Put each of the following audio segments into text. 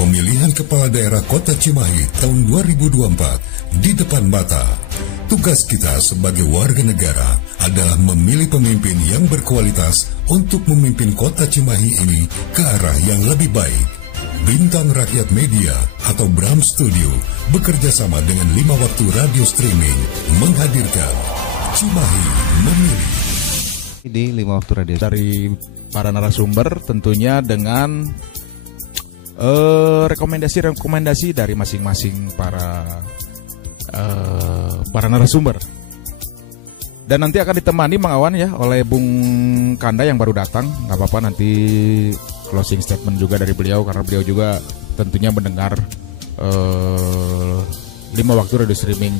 Pemilihan Kepala Daerah Kota Cimahi tahun 2024 di depan mata. Tugas kita sebagai warga negara adalah memilih pemimpin yang berkualitas untuk memimpin Kota Cimahi ini ke arah yang lebih baik. Bintang Rakyat Media atau Bram Studio bekerja sama dengan 5 waktu radio streaming menghadirkan Cimahi Memilih. Di 5 waktu radio dari para narasumber tentunya dengan rekomendasi dari masing-masing para narasumber. Dan nanti akan ditemani Mang Awan ya oleh Bung Kanda yang baru datang. Nggak apa-apa, nanti closing statement juga dari beliau karena beliau juga tentunya mendengar 5 waktu radio streaming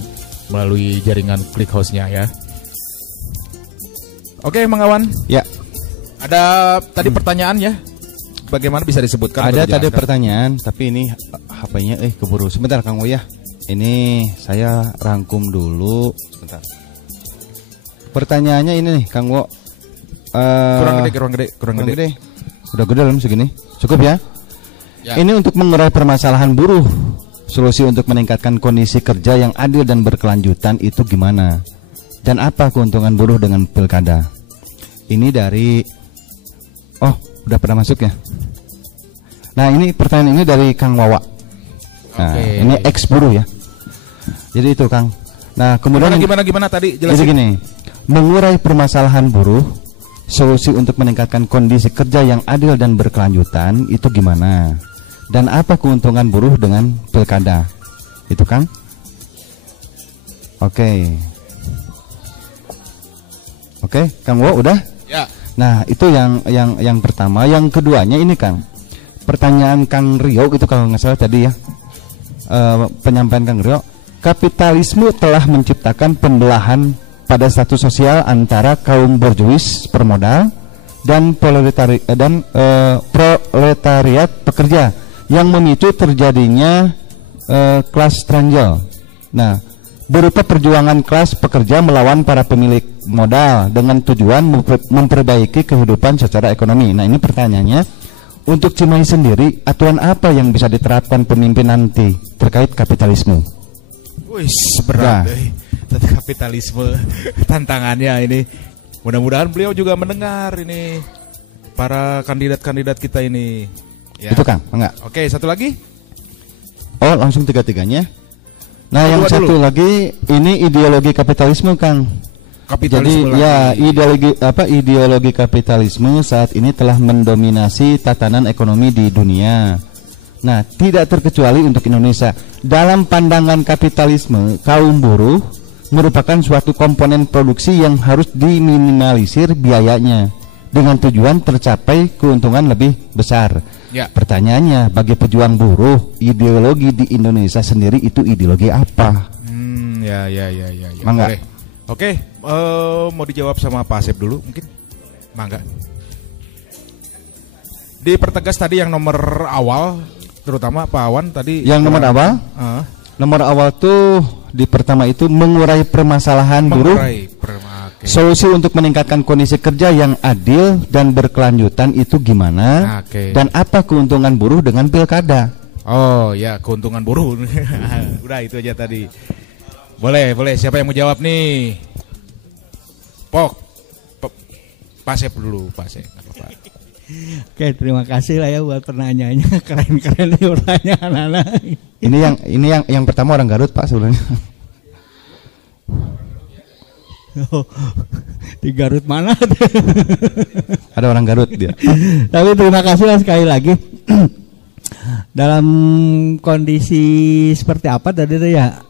melalui jaringan Clickhouse-nya ya. Oke, Mang Awan. Ya. Ada tadi pertanyaan ya. Bagaimana bisa disebutkan? Ada tadi pertanyaan, tapi ini HP-nya keburu. Sebentar Kang Woyah. Ini saya rangkum dulu. Sebentar. Pertanyaannya ini nih, Kang Wo. Kurang gede. Udah gede belum segini? Cukup ya? Ya. Ini untuk mengurai permasalahan buruh. Solusi untuk meningkatkan kondisi kerja yang adil dan berkelanjutan itu gimana? Dan apa keuntungan buruh dengan pilkada? Ini dari udah pernah masuk ya? Nah, ini pertanyaan ini dari Kang Wawa. Nah, ini ex buruh ya. Jadi itu Kang. Nah, kemudian gimana tadi jelasin. Jadi gini, mengurai permasalahan buruh, solusi untuk meningkatkan kondisi kerja yang adil dan berkelanjutan itu gimana? Dan apa keuntungan buruh dengan pilkada? Itu Kang. Oke, Kang Wo udah? Ya. Nah, itu yang pertama. Yang keduanya ini Kang, pertanyaan Kang Rio gitu kalau nggak salah tadi ya, penyampaian Kang Rio. Kapitalisme telah menciptakan pembelahan pada status sosial antara kaum borjuis permodal dan proletariat pekerja yang memicu terjadinya kelas terancam. Nah, berupa perjuangan kelas pekerja melawan para pemilik modal dengan tujuan memperbaiki kehidupan secara ekonomi. Nah, ini pertanyaannya, untuk Cimahi sendiri, aturan apa yang bisa diterapkan pemimpin nanti terkait kapitalisme? Wih, berat kapitalisme tantangannya ini. Mudah-mudahan beliau juga mendengar ini para kandidat-kandidat kita ini. Ya. Itu Kang, enggak? Oke, satu lagi. Oh, langsung tiga-tiganya. Nah, yang satu lagi ini ideologi kapitalisme, Kang. Kapitalisme. Jadi ya, ideologi kapitalisme saat ini telah mendominasi tatanan ekonomi di dunia. Nah, tidak terkecuali untuk Indonesia. Dalam pandangan kapitalisme, kaum buruh merupakan suatu komponen produksi yang harus diminimalisir biayanya dengan tujuan tercapai keuntungan lebih besar. Ya. Pertanyaannya, bagi pejuang buruh, ideologi di Indonesia sendiri itu ideologi apa? Ya. Mangga. Oke, mau dijawab sama Pak Asep dulu mungkin? Mangga. Dipertegas tadi yang nomor awal, terutama Pak Awan tadi. Yang nomor awal? Nomor awal tuh di pertama itu mengurai permasalahan buruh. Solusi untuk meningkatkan kondisi kerja yang adil dan berkelanjutan itu gimana? Dan apa keuntungan buruh dengan pilkada? Oh ya, keuntungan buruh. Udah itu aja tadi. Boleh. Siapa yang mau jawab nih? Pasep dulu, Pasep. Oke, terima kasih lah ya buat pertanyaannya. Keren-keren nih pertanyaan anak. Ini yang pertama orang Garut Pak sebenarnya. Oh, di Garut mana? Ada orang Garut dia. Tapi terima kasih lah sekali lagi. Dalam kondisi seperti apa tadi tuh ya?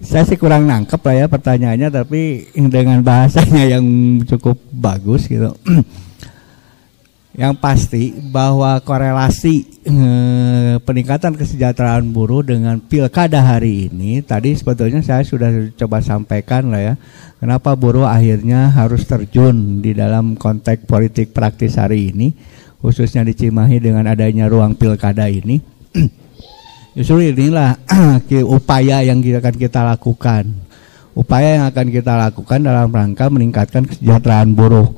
Saya sih kurang nangkep lah ya pertanyaannya, tapi dengan bahasanya yang cukup bagus gitu. Yang pasti bahwa korelasi peningkatan kesejahteraan buruh dengan pilkada hari ini tadi sebetulnya saya sudah coba sampaikan lah ya, kenapa buruh akhirnya harus terjun di dalam konteks politik praktis hari ini, khususnya di Cimahi dengan adanya ruang pilkada ini. Justru inilah upaya yang akan kita lakukan. Upaya yang akan kita lakukan dalam rangka meningkatkan kesejahteraan buruh.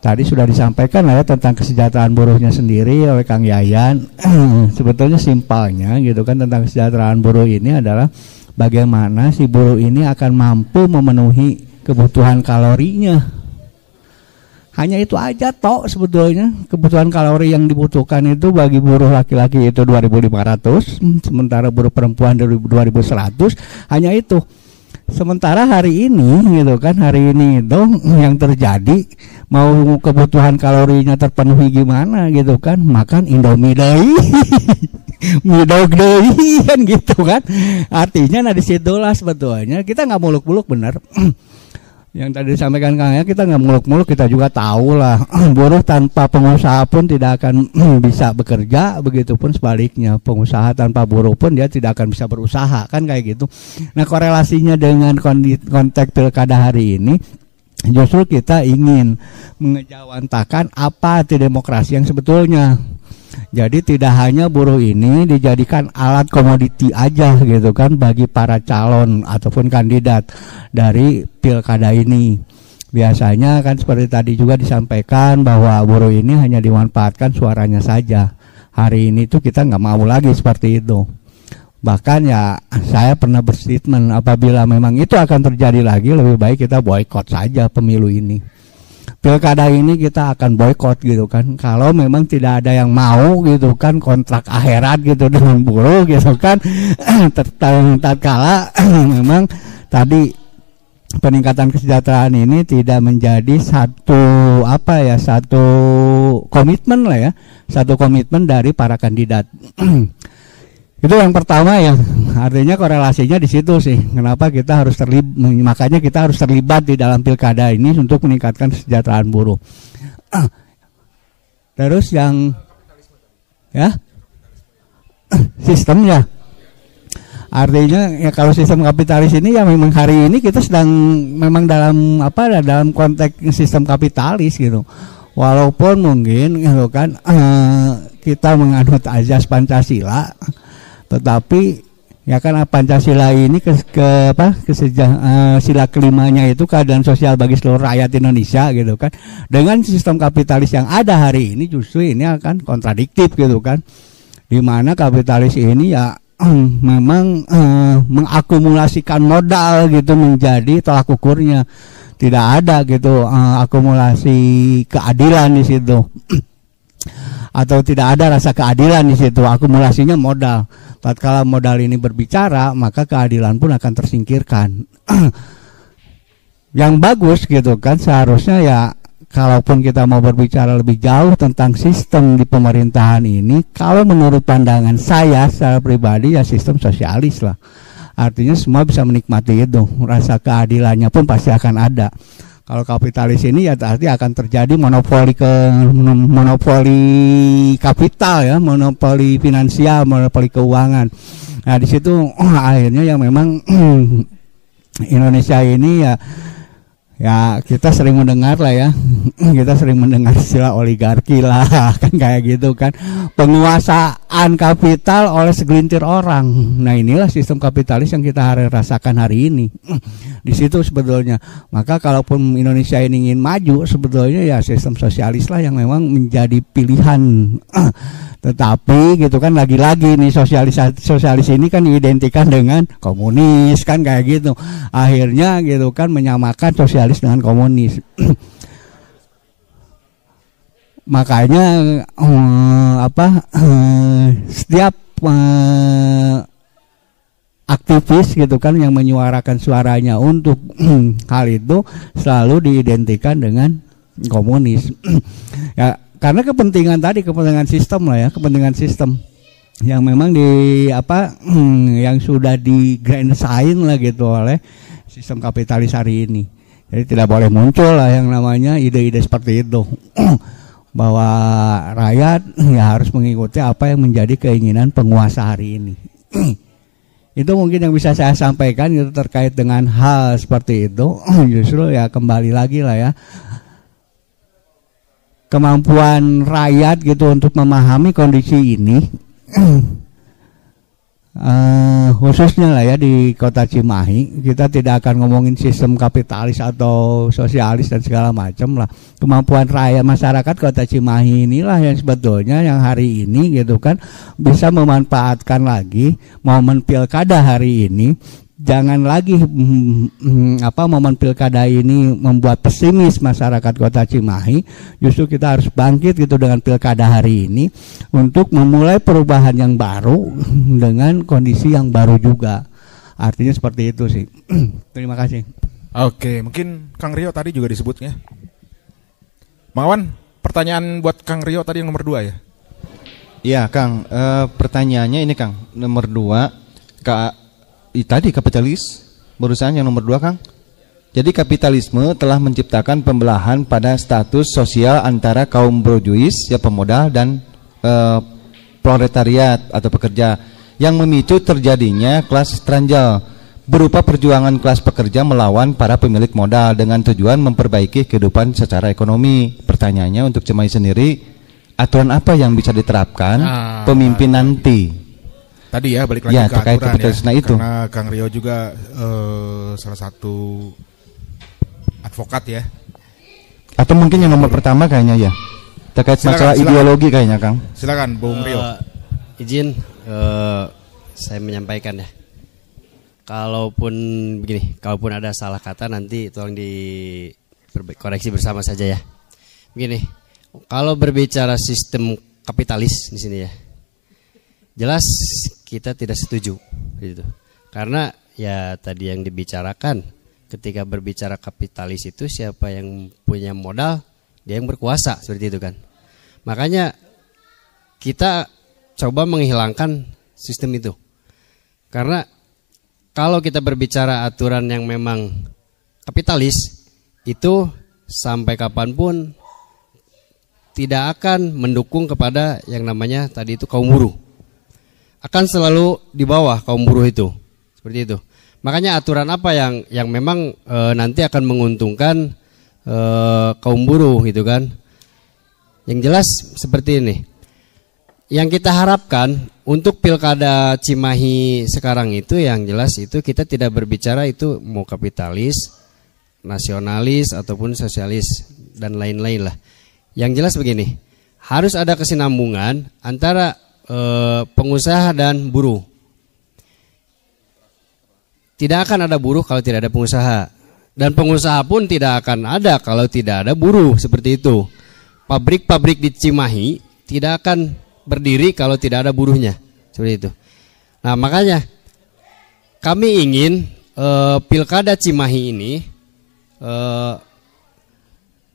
Tadi sudah disampaikan lah ya tentang kesejahteraan buruhnya sendiri oleh Kang Yayan. Sebetulnya simpelnya gitu kan, tentang kesejahteraan buruh ini adalah bagaimana si buruh ini akan mampu memenuhi kebutuhan kalorinya. Hanya itu aja toh sebetulnya. Kebutuhan kalori yang dibutuhkan itu bagi buruh laki-laki itu 2.500, sementara buruh perempuan 2.100, hanya itu. Sementara hari ini gitu kan, hari ini dong yang terjadi, mau kebutuhan kalorinya terpenuhi gimana gitu kan, makan Indomie deui midog deui kan gitu kan. Artinya nah disitulah sebetulnya kita nggak muluk-muluk bener. Yang tadi disampaikan Kang ya, kita nggak muluk-muluk, kita juga tahu lah buruh tanpa pengusaha pun tidak akan bisa bekerja, begitupun sebaliknya pengusaha tanpa buruh pun dia tidak akan bisa berusaha kan kayak gitu. Nah korelasinya dengan konteks pilkada hari ini, justru kita ingin mengejawantakan apa arti demokrasi yang sebetulnya. Jadi tidak hanya buruh ini dijadikan alat komoditi aja gitu kan bagi para calon ataupun kandidat dari pilkada ini. Biasanya kan seperti tadi juga disampaikan bahwa buruh ini hanya dimanfaatkan suaranya saja. Hari ini tuh kita nggak mau lagi seperti itu. Bahkan ya saya pernah berstatement, apabila memang itu akan terjadi lagi, lebih baik kita boykot saja pemilu ini. Pilkada ini kita akan boykot gitu kan. Kalau memang tidak ada yang mau gitu kan kontrak akhirat gitu dengan buruh gitu kan. Tatkala memang tadi peningkatan kesejahteraan ini tidak menjadi satu satu komitmen lah ya, satu komitmen dari para kandidat. Itu yang pertama ya, artinya korelasinya di situ sih. Kenapa kita harus makanya kita harus terlibat di dalam pilkada ini untuk meningkatkan kesejahteraan buruh. Terus yang ya sistemnya, artinya ya kalau sistem kapitalis ini ya memang hari ini kita sedang memang dalam dalam konteks sistem kapitalis gitu. Walaupun mungkin gitu kan kita menganut azas Pancasila, tetapi ya kan Pancasila ini sila kelimanya itu keadilan sosial bagi seluruh rakyat Indonesia gitu kan. Dengan sistem kapitalis yang ada hari ini justru ini akan kontradiktif gitu kan. Di mana kapitalis ini ya memang mengakumulasikan modal gitu menjadi tolak ukurnya. Tidak ada gitu akumulasi keadilan di situ. Atau tidak ada rasa keadilan di situ, akumulasinya modal. Tatkala modal ini berbicara, maka keadilan pun akan tersingkirkan. Yang bagus gitu kan, seharusnya ya kalaupun kita mau berbicara lebih jauh tentang sistem di pemerintahan ini, kalau menurut pandangan saya secara pribadi ya sistem sosialis lah. Artinya semua bisa menikmati itu, rasa keadilannya pun pasti akan ada. Kalau kapitalis ini ya arti akan terjadi monopoli kapital ya, monopoli finansial, monopoli keuangan. Nah di situ akhirnya yang memang Indonesia ini ya kita sering mendengar lah ya, kita sering mendengar istilah oligarki lah kan kayak gitu kan, penguasaan kapital oleh segelintir orang. Nah inilah sistem kapitalis yang kita harus rasakan hari ini di situ sebetulnya. Maka kalaupun Indonesia ini ingin maju sebetulnya ya sistem sosialis lah yang memang menjadi pilihan. Tetapi gitu kan lagi-lagi nih sosialis ini kan diidentikan dengan komunis kan kayak gitu. Akhirnya gitu kan menyamakan sosialis dengan komunis. Makanya setiap aktivis gitu kan yang menyuarakan suaranya untuk hal itu selalu diidentikan dengan komunis. Ya karena kepentingan sistem lah ya, kepentingan sistem yang memang yang sudah di grand sign lah gitu oleh sistem kapitalis hari ini. Jadi tidak boleh muncul lah yang namanya ide-ide seperti itu bahwa rakyat ya harus mengikuti apa yang menjadi keinginan penguasa hari ini. Itu mungkin yang bisa saya sampaikan gitu terkait dengan hal seperti itu. Justru ya kembali lagi lah ya, kemampuan rakyat gitu untuk memahami kondisi ini khususnya lah ya di Kota Cimahi, kita tidak akan ngomongin sistem kapitalis atau sosialis dan segala macam lah. Kemampuan rakyat masyarakat Kota Cimahi inilah yang sebetulnya yang hari ini gitu kan bisa memanfaatkan lagi momen pilkada hari ini. Jangan lagi momen pilkada ini membuat pesimis masyarakat Kota Cimahi. Justru kita harus bangkit gitu dengan pilkada hari ini untuk memulai perubahan yang baru dengan kondisi yang baru juga. Artinya seperti itu sih. Terima kasih. Oke, mungkin Kang Rio tadi juga disebutnya. Mawan, pertanyaan buat Kang Rio tadi yang nomor 2 ya? Iya Kang, pertanyaannya ini Kang, nomor 2 tadi kapitalis, barusan yang nomor 2 Kang. Jadi kapitalisme telah menciptakan pembelahan pada status sosial antara kaum borjuis ya pemodal dan proletariat atau pekerja yang memicu terjadinya kelas teranjal berupa perjuangan kelas pekerja melawan para pemilik modal dengan tujuan memperbaiki kehidupan secara ekonomi. Pertanyaannya untuk Cimahi sendiri, aturan apa yang bisa diterapkan pemimpin nanti? Tadi ya balik lagi ya, ke aturan ya, itu. Karena Kang Rio juga salah satu advokat ya. Atau mungkin yang nomor pertama kayaknya ya, terkait masalah ideologi kayaknya Kang. Silakan Bung Rio. Izin saya menyampaikan ya. Kalaupun begini, kalaupun ada salah kata nanti tolong dikoreksi bersama saja ya. Begini, kalau berbicara sistem kapitalis di sini ya, jelas kita tidak setuju gitu. Karena ya tadi yang dibicarakan ketika berbicara kapitalis itu siapa yang punya modal dia yang berkuasa seperti itu kan. Makanya kita coba menghilangkan sistem itu. Karena kalau kita berbicara aturan yang memang kapitalis itu sampai kapanpun tidak akan mendukung kepada yang namanya tadi itu kaum buruh. Akan selalu di bawah kaum buruh itu, seperti itu. Makanya aturan apa yang memang nanti akan menguntungkan kaum buruh gitu kan? Yang jelas seperti ini. Yang kita harapkan untuk pilkada Cimahi sekarang itu yang jelas itu kita tidak berbicara itu mau kapitalis, nasionalis ataupun sosialis dan lain-lain lah. Yang jelas begini, harus ada kesinambungan antara pengusaha dan buruh. Tidak akan ada buruh kalau tidak ada pengusaha. Dan pengusaha pun tidak akan ada kalau tidak ada buruh, seperti itu. Pabrik-pabrik di Cimahi tidak akan berdiri kalau tidak ada buruhnya, seperti itu. Nah makanya kami ingin pilkada Cimahi ini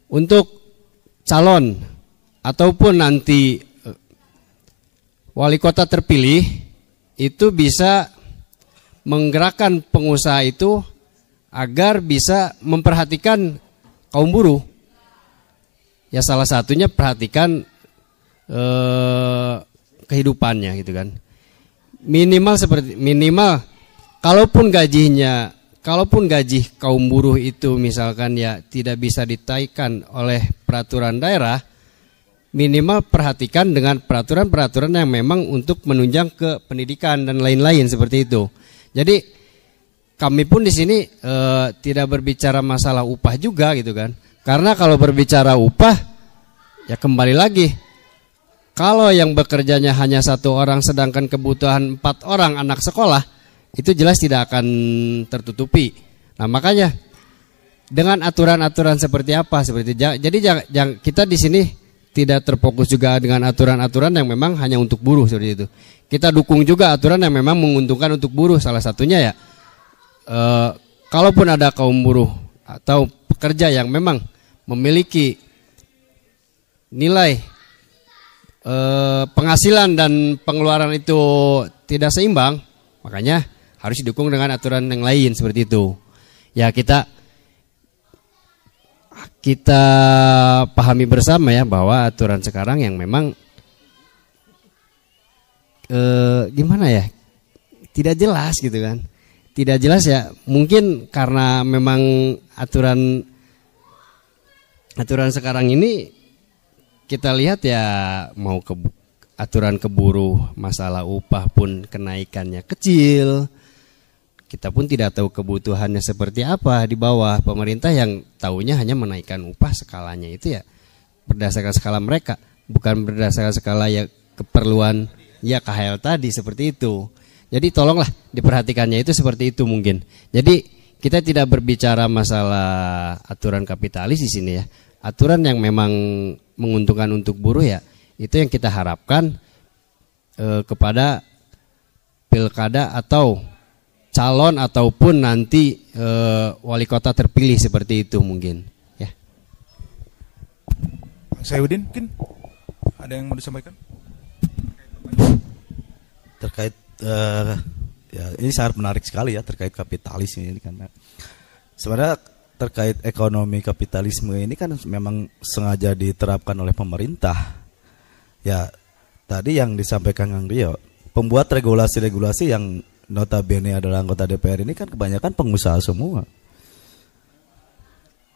untuk calon ataupun nanti wali kota terpilih itu bisa menggerakkan pengusaha itu agar bisa memperhatikan kaum buruh. Ya salah satunya perhatikan kehidupannya gitu kan. Minimal kalaupun gaji kaum buruh itu misalkan ya tidak bisa ditaikan oleh peraturan daerah, minimal perhatikan dengan peraturan-peraturan yang memang untuk menunjang ke pendidikan dan lain-lain seperti itu. Jadi kami pun di sini tidak berbicara masalah upah juga gitu kan. Karena kalau berbicara upah ya kembali lagi. Kalau yang bekerjanya hanya 1 orang sedangkan kebutuhan 4 orang anak sekolah itu jelas tidak akan tertutupi. Nah makanya dengan aturan-aturan seperti apa seperti jadi kita di sini tidak terfokus juga dengan aturan-aturan yang memang hanya untuk buruh seperti itu. Kita dukung juga aturan yang memang menguntungkan untuk buruh. Salah satunya ya, kalaupun ada kaum buruh atau pekerja yang memang memiliki nilai penghasilan dan pengeluaran itu tidak seimbang, makanya harus didukung dengan aturan yang lain seperti itu. Ya kita pahami bersama ya bahwa aturan sekarang yang memang gimana ya, tidak jelas gitu kan, tidak jelas ya, mungkin karena memang aturan sekarang ini kita lihat ya mau aturan ke buruh, masalah upah pun kenaikannya kecil. Kita pun tidak tahu kebutuhannya seperti apa di bawah. Pemerintah yang tahunya hanya menaikkan upah skalanya itu ya berdasarkan skala mereka, bukan berdasarkan skala ya keperluan ya KHL tadi seperti itu. Jadi tolonglah diperhatikannya itu seperti itu mungkin. Jadi kita tidak berbicara masalah aturan kapitalis di sini ya. Aturan yang memang menguntungkan untuk buruh ya itu yang kita harapkan kepada pilkada atau calon ataupun nanti wali kota terpilih seperti itu mungkin ya. Sayudin, mungkin ada yang mau disampaikan? Terkait ya ini sangat menarik sekali ya terkait kapitalis ini karena sebenarnya terkait ekonomi kapitalisme ini kan memang sengaja diterapkan oleh pemerintah. Ya tadi yang disampaikan Kang Rio, pembuat regulasi-regulasi yang notabene adalah anggota DPR ini kan kebanyakan pengusaha semua.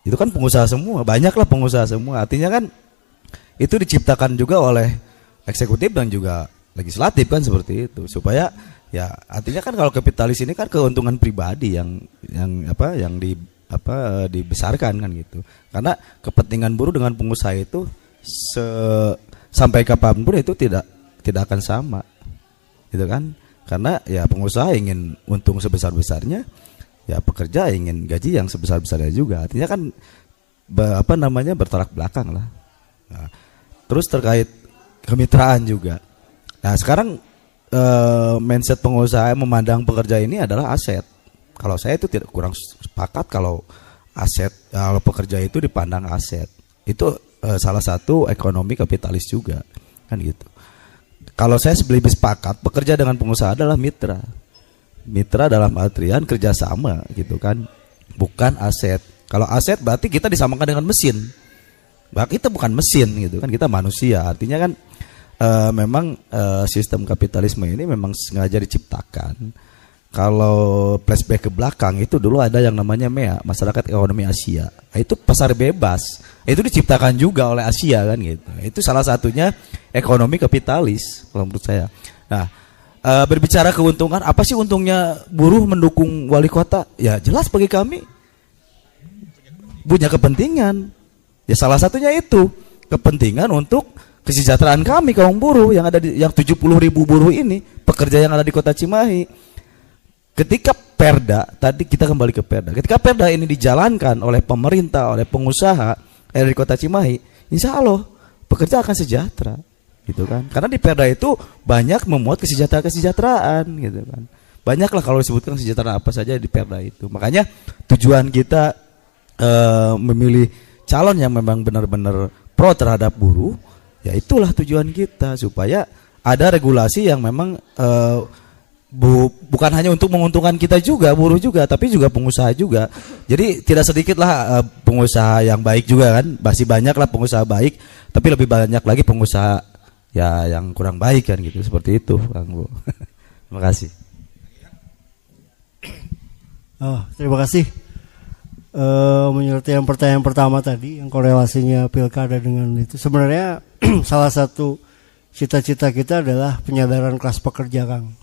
Itu kan pengusaha semua, banyaklah pengusaha semua. Artinya kan itu diciptakan juga oleh eksekutif dan juga legislatif kan seperti itu. Supaya ya artinya kan kalau kapitalis ini kan keuntungan pribadi yang dibesarkan kan gitu. Karena kepentingan buruh dengan pengusaha itu sampai kapanpun itu tidak akan sama, gitu kan? Karena ya pengusaha ingin untung sebesar-besarnya, ya pekerja ingin gaji yang sebesar-besarnya juga. Artinya kan bertolak belakang lah. Nah, terus terkait kemitraan juga. Nah sekarang mindset pengusaha memandang pekerja ini adalah aset. Kalau saya itu tidak kurang sepakat kalau pekerja itu dipandang aset. Itu salah satu ekonomi kapitalis juga kan gitu. Kalau saya lebih sepakat pekerja dengan pengusaha adalah mitra dalam artian kerjasama gitu kan, bukan aset. Kalau aset berarti kita disamakan dengan mesin, bahkan kita bukan mesin gitu kan, kita manusia. Artinya kan memang sistem kapitalisme ini memang sengaja diciptakan. Kalau flashback ke belakang itu dulu ada yang namanya MEA, Masyarakat Ekonomi Asia. Itu pasar bebas. Itu diciptakan juga oleh Asia kan gitu. Itu salah satunya ekonomi kapitalis kalau menurut saya. Nah, berbicara keuntungan, apa sih untungnya buruh mendukung wali kota? Ya jelas bagi kami punya kepentingan. Ya salah satunya itu kepentingan untuk kesejahteraan kami kaum buruh yang ada yang 70.000 buruh ini, pekerja yang ada di Kota Cimahi. Ketika Perda, tadi kita kembali ke Perda. Ketika Perda ini dijalankan oleh pemerintah, oleh pengusaha dari Kota Cimahi, insya Allah pekerja akan sejahtera, gitu kan? Karena di Perda itu banyak memuat kesejahteraan, gitu kan? Banyaklah kalau disebutkan kesejahteraan apa saja di Perda itu. Makanya tujuan kita memilih calon yang memang benar-benar pro terhadap buruh, ya itulah tujuan kita supaya ada regulasi yang memang bukan hanya untuk menguntungkan kita juga, buruh juga, tapi juga pengusaha juga. Jadi tidak sedikitlah pengusaha yang baik juga kan, masih banyaklah pengusaha baik, tapi lebih banyak lagi pengusaha ya yang kurang baik kan gitu, seperti itu, Kang Bu. Terima kasih. Terima kasih. Menyertai yang pertanyaan pertama tadi, yang korelasinya pilkada dengan itu, sebenarnya salah satu cita-cita kita adalah penyadaran kelas pekerja, Kang.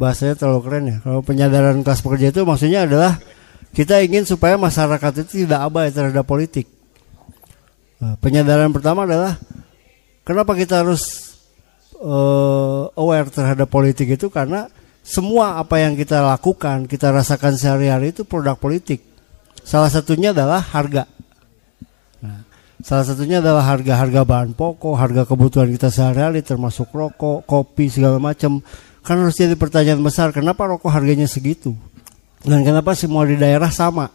Bahasanya terlalu keren ya. Kalau penyadaran kelas pekerja itu maksudnya adalah kita ingin supaya masyarakat itu tidak abai terhadap politik. Nah, penyadaran pertama adalah kenapa kita harus aware terhadap politik itu, karena semua apa yang kita lakukan, kita rasakan sehari-hari itu produk politik. Salah satunya adalah harga. Nah, salah satunya adalah harga bahan pokok, harga kebutuhan kita sehari-hari termasuk rokok, kopi, segala macam. Kan harus jadi pertanyaan besar, kenapa rokok harganya segitu? Dan kenapa semua di daerah sama?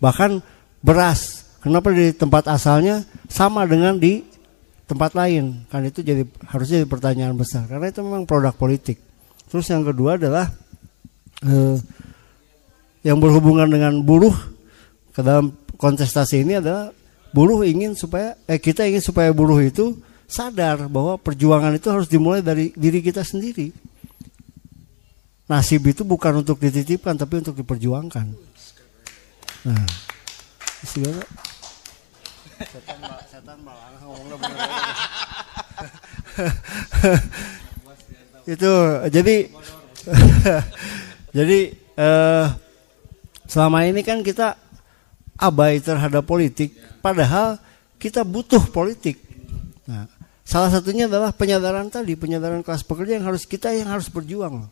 Bahkan beras, kenapa di tempat asalnya sama dengan di tempat lain? Kan itu harus jadi pertanyaan besar, karena itu memang produk politik. Terus yang kedua adalah yang berhubungan dengan buruh ke dalam kontestasi ini adalah kita ingin supaya buruh itu sadar bahwa perjuangan itu harus dimulai dari diri kita sendiri. Nasib itu bukan untuk dititipkan, tapi untuk diperjuangkan. Nah, setan malah ngomongnya benar. Itu jadi jadi selama ini kan kita abai terhadap politik, padahal kita butuh politik. Nah, salah satunya adalah penyadaran tadi, penyadaran kelas pekerja yang harus berjuang.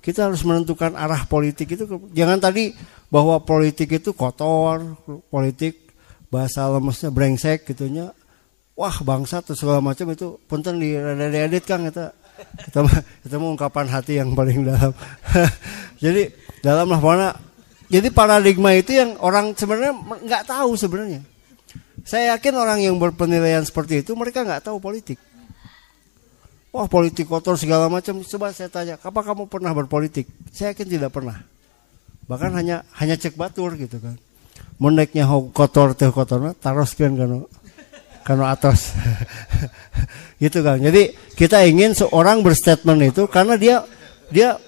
Kita harus menentukan arah politik itu. Jangan tadi bahwa politik itu kotor, politik bahasa lemesnya brengsek gitunya. Wah, bangsa atau segala macam itu punten diedit Kang kita mau ungkapan hati yang paling dalam. Jadi dalam lah mana. Jadi paradigma itu yang orang sebenarnya nggak tahu sebenarnya. Saya yakin orang yang berpenilaian seperti itu mereka nggak tahu politik. Wah, politik kotor segala macam. Coba saya tanya, kapan kamu pernah berpolitik? Saya yakin tidak pernah. Bahkan hanya cek batur gitu kan. Meneknya kotor teh kotorna taroskeun kana atas. Gitu kan. Jadi kita ingin seorang berstatement itu karena dia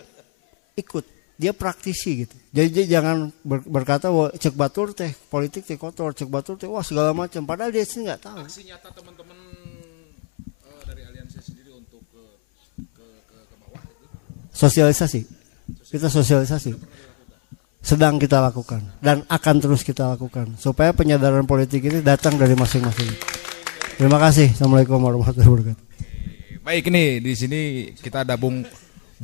ikut, dia praktisi gitu. Jadi jangan berkata wah cek batur teh politik teh kotor, cek batur teh wah segala macam. Padahal dia sendiri nggak tahu. Aksi nyata teman-teman dari aliansi sendiri untuk ke bawah itu. Sosialisasi. Kita sosialisasi. Sedang kita lakukan dan akan terus kita lakukan supaya penyadaran politik ini datang dari masing-masing. Terima kasih. Assalamualaikum warahmatullahi wabarakatuh. Baik, ini di sini kita ada Bung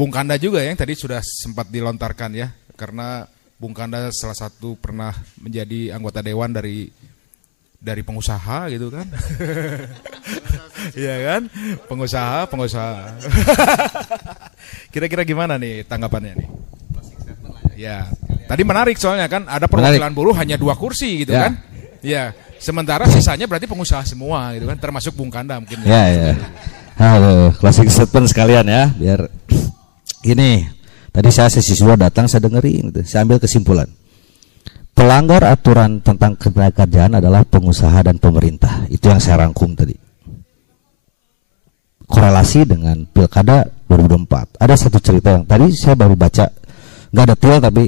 Kanda juga yang tadi sudah sempat dilontarkan ya, karena Bung Kanda salah satu pernah menjadi anggota dewan dari pengusaha gitu kan. Iya kan? Pengusaha. Kira-kira gimana nih tanggapannya nih? Ya, tadi menarik soalnya kan ada perwakilan buruh hanya 2 kursi gitu kan. Ya, sementara sisanya berarti pengusaha semua gitu kan, termasuk Bung Kanda mungkin. Ya. Halo, closing statement sekalian ya, biar ini tadi saya siswa datang saya dengerin gitu. Saya ambil kesimpulan. Pelanggar aturan tentang ketenagakerjaan adalah pengusaha dan pemerintah. Itu yang saya rangkum tadi. Korelasi dengan Pilkada 2024. Ada satu cerita yang tadi saya baru baca, nggak detail tapi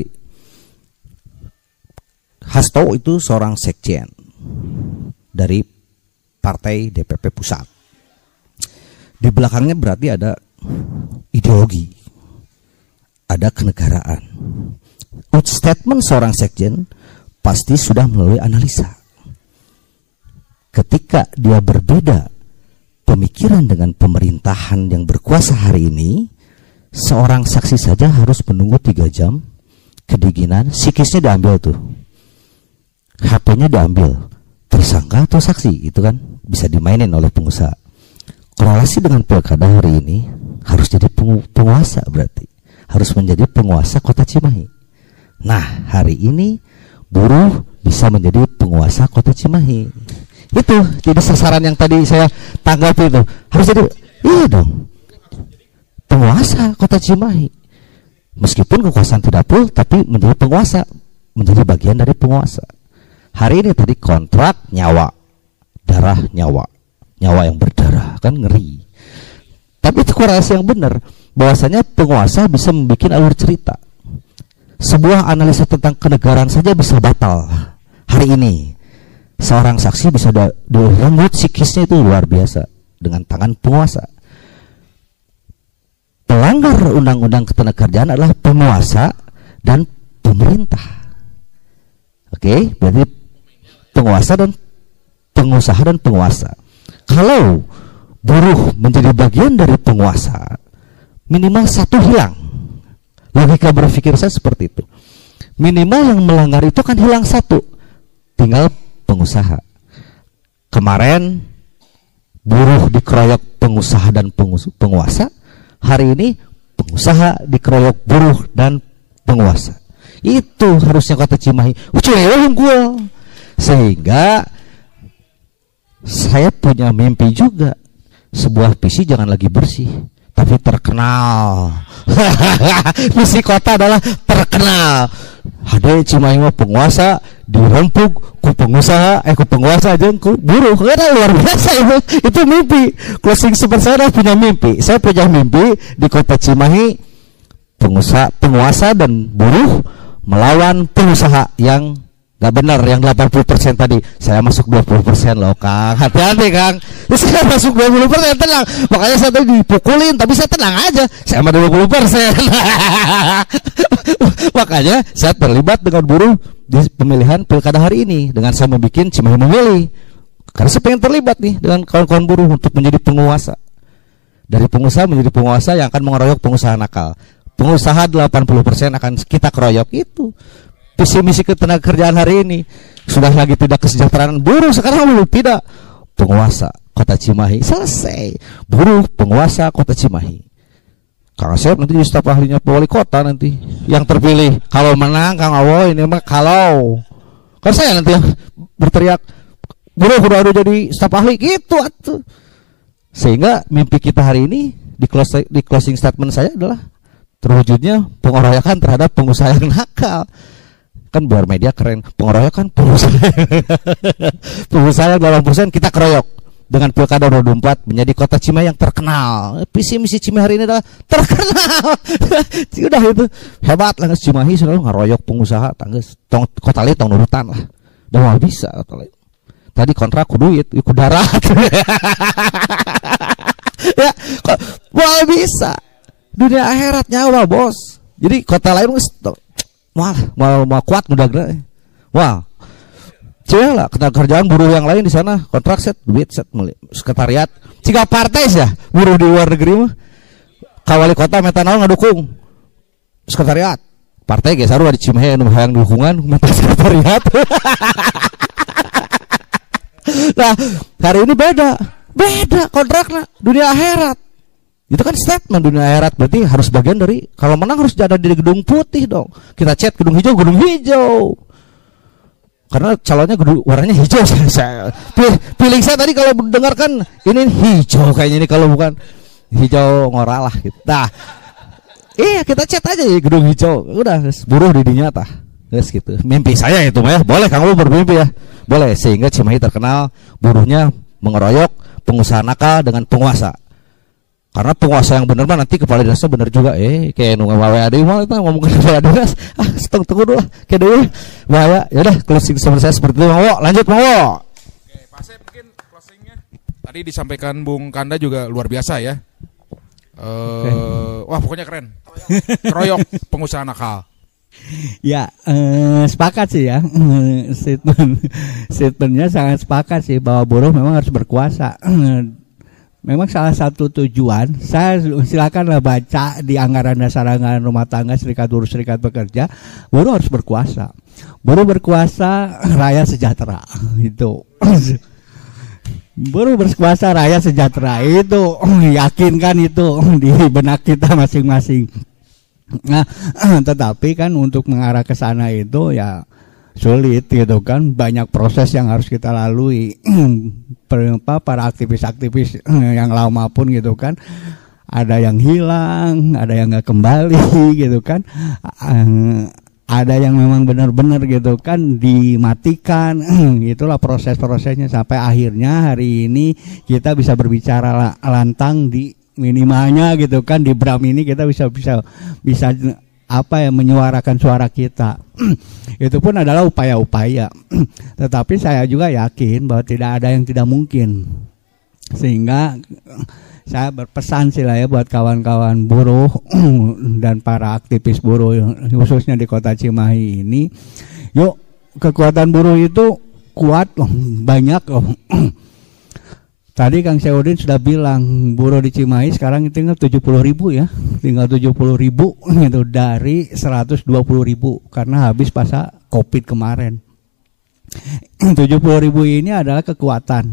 Hasto itu seorang sekjen dari partai DPP pusat. Di belakangnya berarti ada ideologi, ada kenegaraan. Statement seorang sekjen pasti sudah melalui analisa. Ketika dia berbeda pemikiran dengan pemerintahan yang berkuasa hari ini, seorang saksi saja harus menunggu 3 jam kedinginan, psikisnya diambil tuh, HP-nya diambil, tersangka atau saksi itu kan bisa dimainin oleh pengusaha. Korelasi dengan pilkada hari ini harus jadi penguasa, berarti harus menjadi penguasa Kota Cimahi. Nah, hari ini buruh bisa menjadi penguasa Kota Cimahi. Itu jadi sasaran yang tadi saya tanggapi itu. Harus jadi, iya dong, penguasa Kota Cimahi. Meskipun kekuasaan tidak full, tapi menjadi penguasa, menjadi bagian dari penguasa. Hari ini tadi kontrak nyawa, darah nyawa yang berdarah, kan ngeri. Tapi itu korelasi yang benar, bahwasanya penguasa bisa membuat alur cerita. Sebuah analisa tentang kenegaraan saja bisa batal hari ini. Seorang saksi bisa direnggut psikisnya itu luar biasa dengan tangan penguasa. Pelanggar undang-undang ketenagakerjaan adalah penguasa dan pemerintah. Oke, berarti penguasa dan pengusaha dan penguasa. Kalau buruh menjadi bagian dari penguasa, minimal satu hilang. Logika berpikir saya seperti itu. Minimal yang melanggar itu kan hilang satu, tinggal pengusaha. Kemarin buruh dikeroyok pengusaha dan penguasa, hari ini pengusaha dikeroyok buruh dan penguasa. Itu harusnya Kota Cimahi. Sehingga saya punya mimpi juga, sebuah visi jangan lagi bersih tapi terkenal. Visi kota adalah terkenal. Hade Cimahi mah penguasa dirempuk ku pengusaha, ku penguasa aja ku buruh. Karena luar biasa itu mimpi. Closing super saya punya mimpi. Saya punya mimpi di Kota Cimahi penguasa dan buruh melawan pengusaha yang Gak benar yang 80% tadi. Saya masuk 20% loh Kang. Hati-hati Kang. Saya masuk 20% tenang. Makanya saya tadi dipukulin, tapi saya tenang aja. Saya mah 20%. Makanya saya terlibat dengan buruh di pemilihan pilkada hari ini dengan saya membuat Cimahi Memilih. Karena saya pengen terlibat nih dengan kawan-kawan buruh untuk menjadi penguasa. Dari pengusaha menjadi penguasa yang akan mengeroyok pengusaha nakal. Pengusaha 80% akan kita keroyok itu. Visi misi ketenagakerjaan hari ini sudah lagi tidak kesejahteraan buruh, sekarang belum tidak penguasa kota Cimahi selesai, buruh penguasa kota Cimahi. Kang Asep nanti staf ahlinya wali kota nanti yang terpilih. Kalau menang Kang Awo ini mah kalau kan saya nanti yang berteriak buruh udah jadi staf ahli gitu atuh. Sehingga mimpi kita hari ini di closing statement saya adalah terwujudnya pengeroyokan terhadap pengusaha yang nakal. Kan biar media keren, pengeroyokan pengusaha 80% kita keroyok dengan pilkada 2024 menjadi kota Cimahi yang terkenal. Visi misi Cimahi hari ini adalah terkenal. Udah itu hebat lah Cimahi selalu ngeroyok pengusaha tangges kota lain tong nurutan lah. Udah mau bisa kota lain. Tadi kontrak ku duit, ku darat. Ya, mau bisa. Dunia akhirat nyawa bos. Jadi kota lain wah, mau kuat mudah gerak. Wah. Cila kerjaan buruh yang lain di sana kontrak set duit set sekretariat. Jika partai ya buruh di luar negeri mah kawali kota metanol ngadukung sekretariat. Partai ge saru di Cimahi anu hayang dukungan meta sekretariat. Nah, hari ini beda kontraknya dunia akhirat. Itu kan statement dunia akhirat, berarti harus bagian dari kalau menang harus ada di gedung putih dong. Kita chat gedung hijau. Karena calonnya warnanya hijau. Feeling saya tadi kalau mendengarkan ini hijau kayaknya ini kalau bukan hijau ngoral lah gitu. Nah, iya kita chat aja ya gedung hijau. Udah buruh di dunia tah. Guys gitu. Mimpi saya itu mah ya. Boleh Kang lu bermimpi ya. Boleh sehingga Cimahi terkenal buruhnya mengeroyok pengusaha nakal dengan penguasa. Karena penguasa yang benar mah nanti kepala dinasnya benar juga kayak nu WA deui mah eta ngomong ke kepala dinas. Tunggu dulu lah kayak deui. Bahaya. Ya udah closing sama saya seperti itu. Mau lanjut mau. Oke, Pak Asep mungkin closingnya. Tadi disampaikan Bung Kanda juga luar biasa ya. Wah pokoknya keren. Keroyok pengusaha nakal. Ya, sepakat sih ya. Statementnya sangat sepakat sih bahwa buruh memang harus berkuasa. Memang salah satu tujuan, saya silakanlah baca di anggaran dasar anggaran rumah tangga Serikat Buruh Serikat Pekerja, buruh harus berkuasa. Buruh berkuasa, rakyat sejahtera. Itu. Buruh berkuasa, rakyat sejahtera. Itu yakinkan itu di benak kita masing-masing. Nah, tetapi kan untuk mengarah ke sana itu ya sulit gitu kan, banyak proses yang harus kita lalui. Para aktivis-aktivis yang lama pun gitu kan, ada yang hilang, ada yang nggak kembali gitu kan, ada yang memang benar-benar gitu kan dimatikan. Itulah proses-prosesnya sampai akhirnya hari ini kita bisa berbicara lantang di minimalnya gitu kan, di BRAM ini kita bisa menyuarakan suara kita. Itu pun adalah upaya-upaya. Tetapi saya juga yakin bahwa tidak ada yang tidak mungkin. Sehingga saya berpesan sih lah ya buat kawan-kawan buruh dan para aktivis buruh khususnya di kota Cimahi ini, yuk kekuatan buruh itu kuat loh, banyak loh. Tadi Kang Syahudin sudah bilang buruh di Cimahi sekarang tinggal 70.000 ya, tinggal 70.000 itu dari 120.000 karena habis masa COVID kemarin. 70.000 ini adalah kekuatan.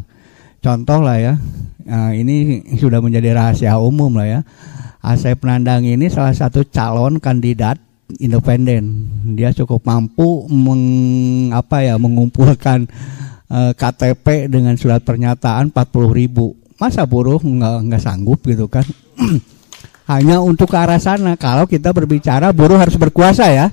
Contoh lah ya, nah, ini sudah menjadi rahasia umum lah ya. Asep Nandang ini salah satu calon kandidat independen. Dia cukup mampu mengumpulkan KTP dengan surat pernyataan 40.000. Masa buruh nggak sanggup gitu kan? Hanya untuk ke arah sana. Kalau kita berbicara buruh harus berkuasa ya.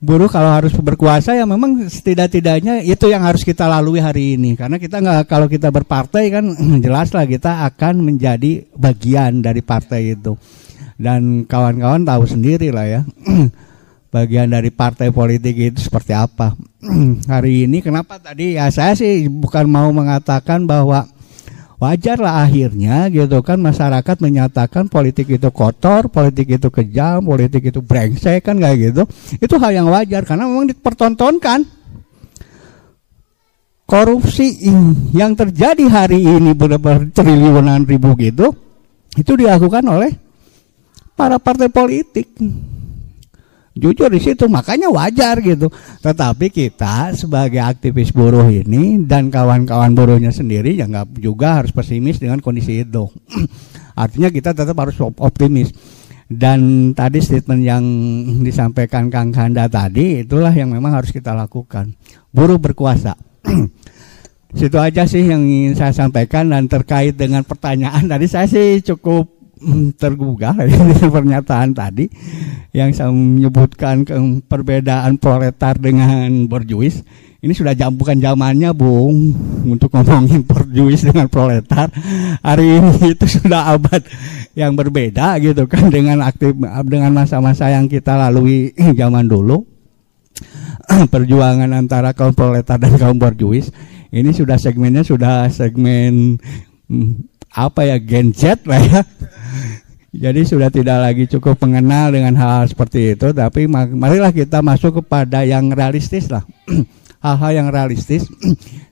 Buruh kalau harus berkuasa ya memang setidak-tidaknya itu yang harus kita lalui hari ini. Karena kita nggak, kalau kita berpartai kan jelas lah kita akan menjadi bagian dari partai itu. Dan kawan-kawan tahu sendiri lah ya. bagian dari partai politik itu seperti apa. Hari ini kenapa tadi ya saya sih bukan mau mengatakan bahwa wajarlah akhirnya gitu kan masyarakat menyatakan politik itu kotor, politik itu kejam, politik itu brengsek kan kayak gitu. Itu hal yang wajar karena memang dipertontonkan. Korupsi yang terjadi hari ini bertriliunan ribu gitu itu dilakukan oleh para partai politik. Jujur di situ, makanya wajar gitu. Tetapi kita sebagai aktivis buruh ini dan kawan-kawan buruhnya sendiri ya nggak juga harus pesimis dengan kondisi itu. Artinya kita tetap harus optimis. Dan tadi statement yang disampaikan Kang Kanda tadi itulah yang memang harus kita lakukan. Buruh berkuasa. Situ aja sih yang ingin saya sampaikan. Dan terkait dengan pertanyaan tadi saya sih cukup tergugah dari pernyataan tadi yang saya menyebutkan perbedaan proletar dengan borjuis. Ini sudah bukan zamannya Bung untuk ngomongin borjuis dengan proletar. Hari ini itu sudah abad yang berbeda gitu kan dengan masa-masa yang kita lalui zaman dulu. Perjuangan antara kaum proletar dan kaum borjuis ini sudah segmennya segmen Gen Z lah ya. Jadi sudah tidak lagi cukup mengenal dengan hal seperti itu, tapi marilah kita masuk kepada yang realistis lah. Hal-hal yang realistis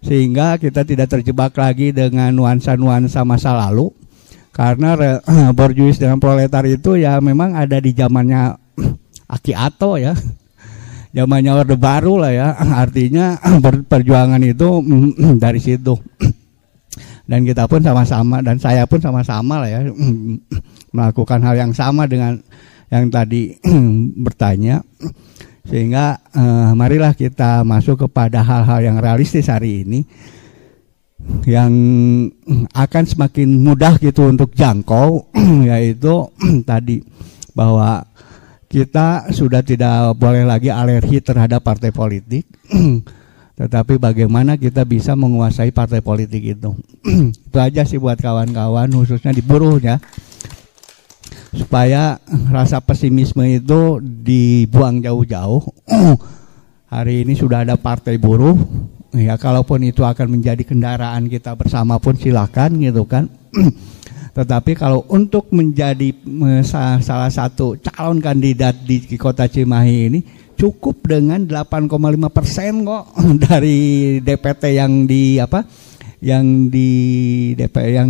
sehingga kita tidak terjebak lagi dengan nuansa-nuansa masa lalu. Karena borjuis dengan proletar itu ya memang ada di zamannya Aki Ato ya. Zamannya Orde Baru lah ya. Artinya perjuangan itu dari situ. Dan kita pun sama-sama dan saya pun sama-sama lah ya melakukan hal yang sama dengan yang tadi bertanya, sehingga marilah kita masuk kepada hal-hal yang realistis hari ini yang akan semakin mudah gitu untuk jangkau, yaitu tadi bahwa kita sudah tidak boleh lagi alergi terhadap partai politik. Tetapi bagaimana kita bisa menguasai partai politik itu. Itu aja sih buat kawan-kawan khususnya di buruh ya. Supaya rasa pesimisme itu dibuang jauh-jauh. Hari ini sudah ada partai buruh. Ya kalaupun itu akan menjadi kendaraan kita bersama pun silakan gitu kan. Tetapi kalau untuk menjadi salah satu calon kandidat di Kota Cimahi ini cukup dengan 8,5% kok dari DPT yang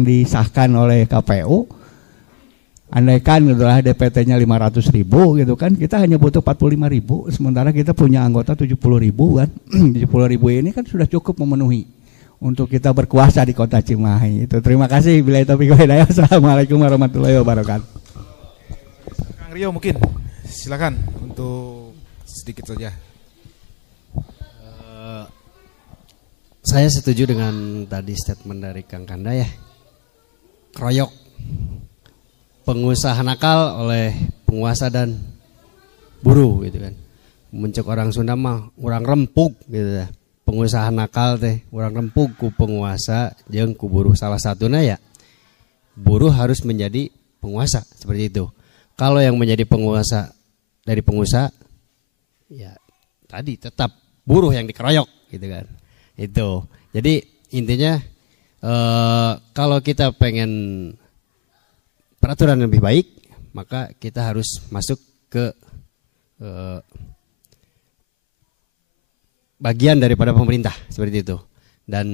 disahkan oleh KPU. Andaikan itulah DPT-nya 500.000 gitu kan, kita hanya butuh 45.000, sementara kita punya anggota 70.000 kan. 70.000 ini kan sudah cukup memenuhi untuk kita berkuasa di Kota Cimahi. Itu terima kasih. Billahi taufiq wal hidayah. Assalamualaikum warahmatullahi wabarakatuh. Kang Rio mungkin silakan untuk sedikit saja. Saya setuju dengan tadi statement dari Kang Kanda ya. Kroyok pengusaha nakal oleh penguasa dan buruh gitu kan. Mencek orang Sunda mah orang rempuk gitu ya. Pengusaha nakal teh orang rempuk ku penguasa jeung ku buruh. Salah satunya ya buruh harus menjadi penguasa seperti itu. Kalau yang menjadi penguasa dari pengusaha ya tadi tetap buruh yang dikeroyok gitu kan. Itu. Jadi intinya kalau kita pengen peraturan lebih baik, maka kita harus masuk ke bagian daripada pemerintah seperti itu. Dan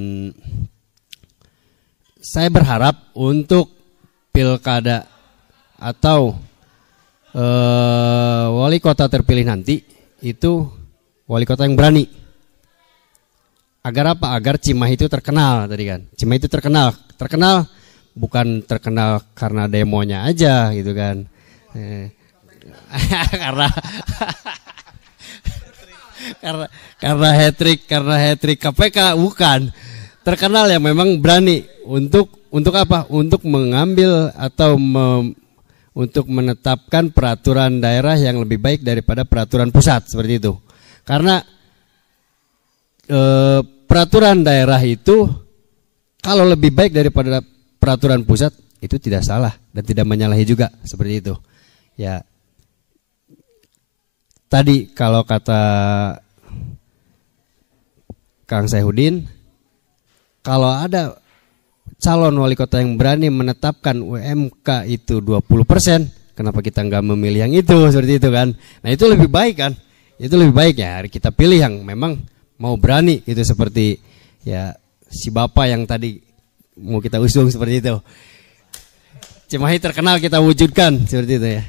saya berharap untuk pilkada atau wali kota terpilih nanti itu wali kota yang berani. Agar apa? Agar Cimahi itu terkenal tadi kan. Cimahi itu terkenal bukan terkenal karena demonya aja gitu kan. karena hat-trick KPK bukan. Terkenal yang memang berani untuk apa? Untuk mengambil atau untuk menetapkan peraturan daerah yang lebih baik daripada peraturan pusat seperti itu. Karena peraturan daerah itu kalau lebih baik daripada peraturan pusat itu tidak salah dan tidak menyalahi juga seperti itu. Ya tadi kalau kata Kang Saihuddin, kalau ada calon wali kota yang berani menetapkan UMK itu 20%, kenapa kita nggak memilih yang itu, seperti itu kan? Nah itu lebih baik kan? Itu lebih baik ya kita pilih yang memang mau berani gitu, seperti ya si bapak yang tadi mau kita usung seperti itu. Cimahi terkenal kita wujudkan seperti itu ya.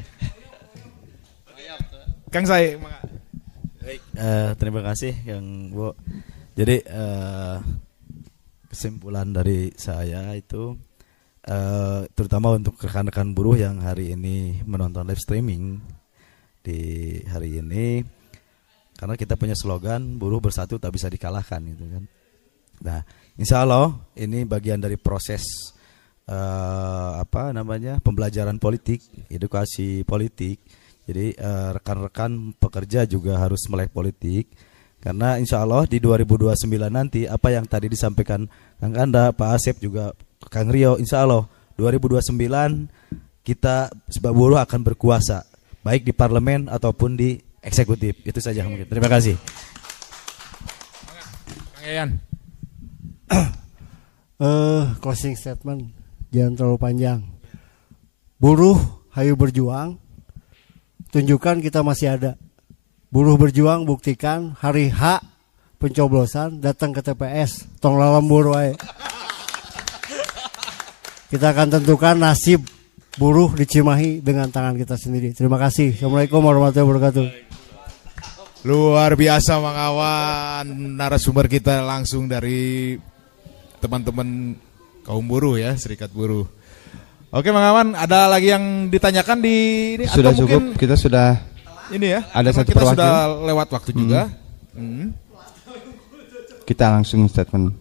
Kang Sai. Baik, terima kasih Kang Bu. Jadi kesimpulan dari saya itu terutama untuk rekan-rekan buruh yang hari ini menonton live streaming di hari ini, karena kita punya slogan buruh bersatu tak bisa dikalahkan gitu kan. Nah, insya Allah ini bagian dari proses pembelajaran politik, edukasi politik. Jadi rekan-rekan pekerja juga harus melek politik, karena insya Allah di 2029 nanti apa yang tadi disampaikan Kang Kanda, Pak Asep juga Kang Rio, insya Allah 2029 kita sebagai buruh akan berkuasa baik di parlemen ataupun di eksekutif. Itu saja mungkin. Terima kasih. Kang Yayan. Closing statement jangan terlalu panjang. Buruh hayu berjuang, tunjukkan kita masih ada. Buruh berjuang, buktikan hari H pencoblosan datang ke TPS, tong lalembur wae. Kita akan tentukan nasib buruh di Cimahi dengan tangan kita sendiri. Terima kasih. Assalamualaikum warahmatullahi wabarakatuh. Luar biasa Mang Awan, narasumber kita langsung dari teman-teman kaum buruh ya, serikat buruh. Oke Mang Awan, ada lagi yang ditanyakan di ini? Sudah atau cukup, mungkin kita sudah ini ya. Ada satu kita perwakilan. sudah lewat waktu juga. Kita langsung statement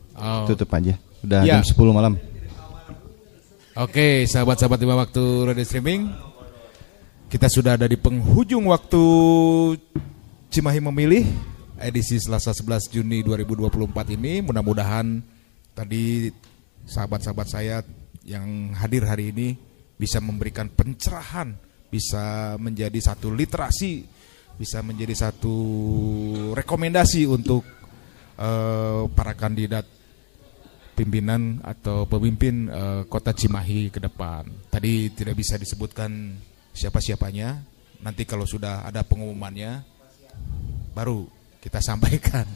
tutup aja. Udah Ya. jam 10 malam. Oke, sahabat-sahabat Lima Waktu Radio Streaming, kita sudah ada di penghujung waktu Cimahi Memilih edisi Selasa 11 Juni 2024 ini. Mudah-mudahan tadi sahabat-sahabat saya yang hadir hari ini bisa memberikan pencerahan, bisa menjadi satu literasi, bisa menjadi satu rekomendasi untuk para kandidat pimpinan atau pemimpin kota Cimahi ke depan. Tadi tidak bisa disebutkan siapa-siapanya, nanti kalau sudah ada pengumumannya baru kita sampaikan.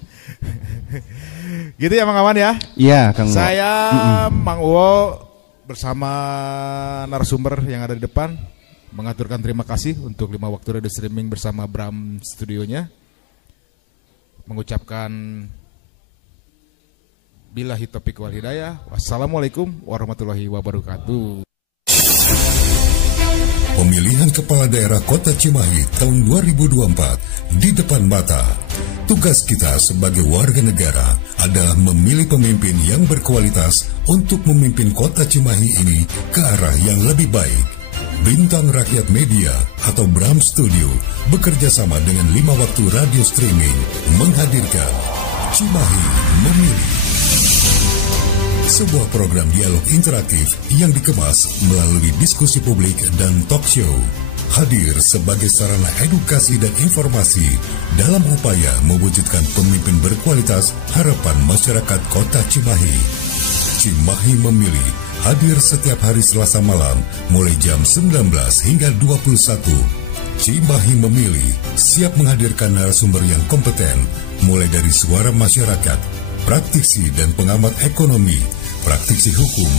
Gitu ya Mang Awan ya? Iya, Kang. Saya Mang Uwo bersama narasumber yang ada di depan mengaturkan terima kasih untuk 5 Waktu Radio Streaming bersama Bram Studionya. Mengucapkan billahi taufiq wal hidayah. Wassalamualaikum warahmatullahi wabarakatuh. Pemilihan Kepala Daerah Kota Cimahi tahun 2024 di depan mata. Tugas kita sebagai warga negara adalah memilih pemimpin yang berkualitas untuk memimpin Kota Cimahi ini ke arah yang lebih baik. Bintang Rakyat Media atau Bram Studio bekerja sama dengan 5 Waktu Radio Streaming menghadirkan Cimahi Memilih. Sebuah program dialog interaktif yang dikemas melalui diskusi publik dan talk show. Hadir sebagai sarana edukasi dan informasi dalam upaya mewujudkan pemimpin berkualitas harapan masyarakat Kota Cimahi. Cimahi Memilih hadir setiap hari Selasa malam mulai jam 19 hingga 21. Cimahi Memilih siap menghadirkan narasumber yang kompeten mulai dari suara masyarakat, praktisi dan pengamat ekonomi, praktisi hukum,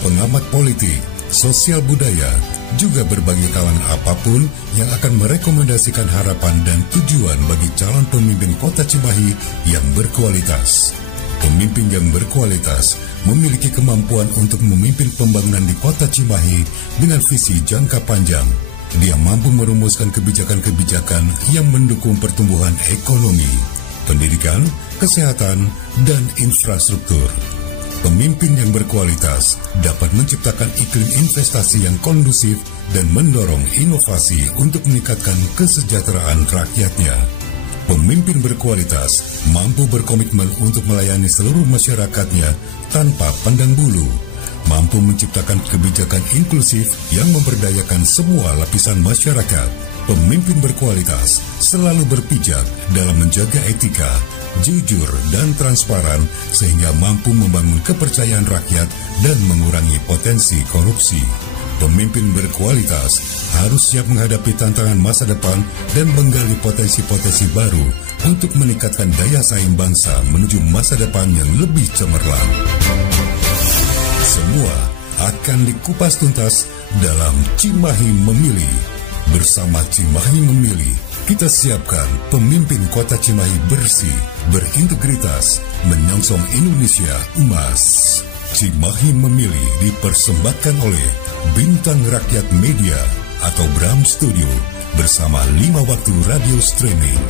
pengamat politik, sosial budaya, juga berbagai kalangan apapun yang akan merekomendasikan harapan dan tujuan bagi calon pemimpin Kota Cimahi yang berkualitas. Pemimpin yang berkualitas memiliki kemampuan untuk memimpin pembangunan di Kota Cimahi dengan visi jangka panjang. Dia mampu merumuskan kebijakan-kebijakan yang mendukung pertumbuhan ekonomi, pendidikan, kesehatan, dan infrastruktur. Pemimpin yang berkualitas dapat menciptakan iklim investasi yang kondusif dan mendorong inovasi untuk meningkatkan kesejahteraan rakyatnya. Pemimpin berkualitas mampu berkomitmen untuk melayani seluruh masyarakatnya tanpa pandang bulu. mampu menciptakan kebijakan inklusif yang memberdayakan semua lapisan masyarakat. Pemimpin berkualitas selalu berpijak dalam menjaga etika, jujur dan transparan sehingga mampu membangun kepercayaan rakyat dan mengurangi potensi korupsi. Pemimpin berkualitas harus siap menghadapi tantangan masa depan dan menggali potensi-potensi baru untuk meningkatkan daya saing bangsa menuju masa depan yang lebih cemerlang. Semua akan dikupas tuntas dalam Cimahi Memilih. Bersama Cimahi Memilih, kita siapkan pemimpin kota Cimahi bersih, berintegritas, menyongsong Indonesia emas. Cimahi Memilih dipersembahkan oleh Bintang Rakyat Media atau Bram Studio bersama 5 waktu radio streaming.